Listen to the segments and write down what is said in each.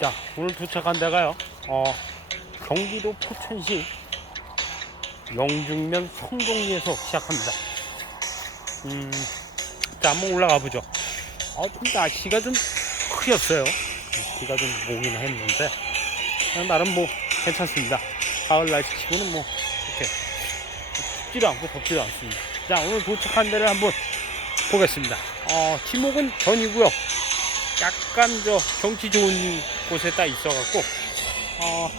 자, 오늘 도착한 데가요. 어, 경기도 포천시 영중면 성동리에서 시작합니다. 음, 자, 한번 올라가 보죠. 어, 좀 날씨가 좀 흐렸어요. 비가 좀 오긴 했는데, 어, 나름 뭐 괜찮습니다. 가을 날씨치고는 뭐, 이렇게 춥지도 않고 덥지도 않습니다. 자, 오늘 도착한 데를 한번 보겠습니다. 어, 지목은 전이고요. 약간 저 경치 좋은 곳에 딱 있어갖고 어,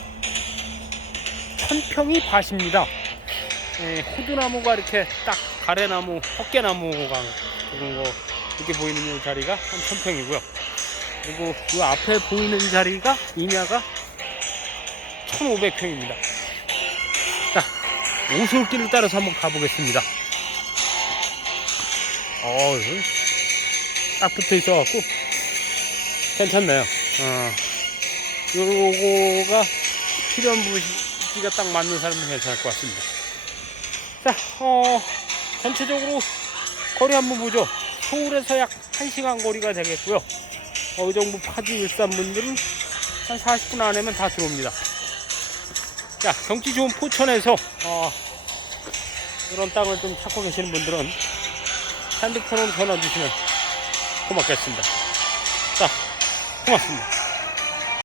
천평이 밭입니다. 예, 호두나무가 이렇게 딱 가래나무, 헛개나무가 그런 거 이렇게 보이는 이 자리가 한 천평이고요. 그리고 그 앞에 보이는 자리가 임야가 1,500평입니다. 자, 오솔길을 따라서 한번 가보겠습니다. 어, 딱 붙어 있어갖고 괜찮네요. 어. 요거가 필요한 부위가 딱 맞는 사람은 괜찮을 것 같습니다. 자, 어, 전체적으로 거리 한번 보죠. 서울에서 약 1시간 거리가 되겠고요. 어, 의정부 파주 일산 분들은 한 40분 안에면 다 들어옵니다. 자, 경치 좋은 포천에서 어, 이런 땅을 좀 찾고 계시는 분들은 핸드폰으로 전화 주시면 고맙겠습니다. 자, 고맙습니다.